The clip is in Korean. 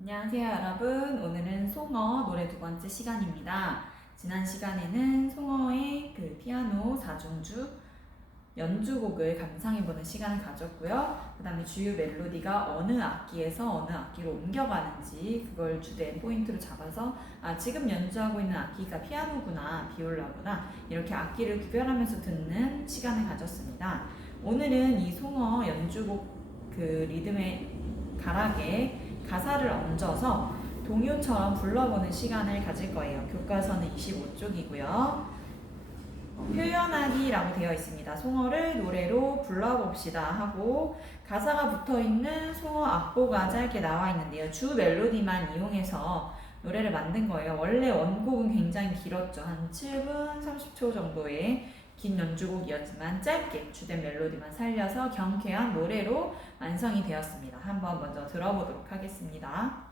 안녕하세요 여러분. 오늘은 송어 노래 두 번째 시간입니다. 지난 시간에는 송어의 그 피아노 사중주 연주곡을 감상해보는 시간을 가졌고요. 그 다음에 주요 멜로디가 어느 악기에서 어느 악기로 옮겨가는지 그걸 주된 포인트로 잡아서 아 지금 연주하고 있는 악기가 피아노구나 비올라구나 이렇게 악기를 구별하면서 듣는 시간을 가졌습니다. 오늘은 이 송어 연주곡 그 리듬의 가락에 가사를 얹어서 동요처럼 불러보는 시간을 가질 거예요. 교과서는 25쪽이고요. 표현하기라고 되어 있습니다. 송어를 노래로 불러봅시다 하고 가사가 붙어 있는 송어 악보가 짧게 나와 있는데요. 주 멜로디만 이용해서 노래를 만든 거예요. 원래 원곡은 굉장히 길었죠. 한 7분 30초 정도의 긴 연주곡이었지만 짧게 주된 멜로디만 살려서 경쾌한 노래로 완성이 되었습니다. 한번 먼저 들어보도록 하겠습니다.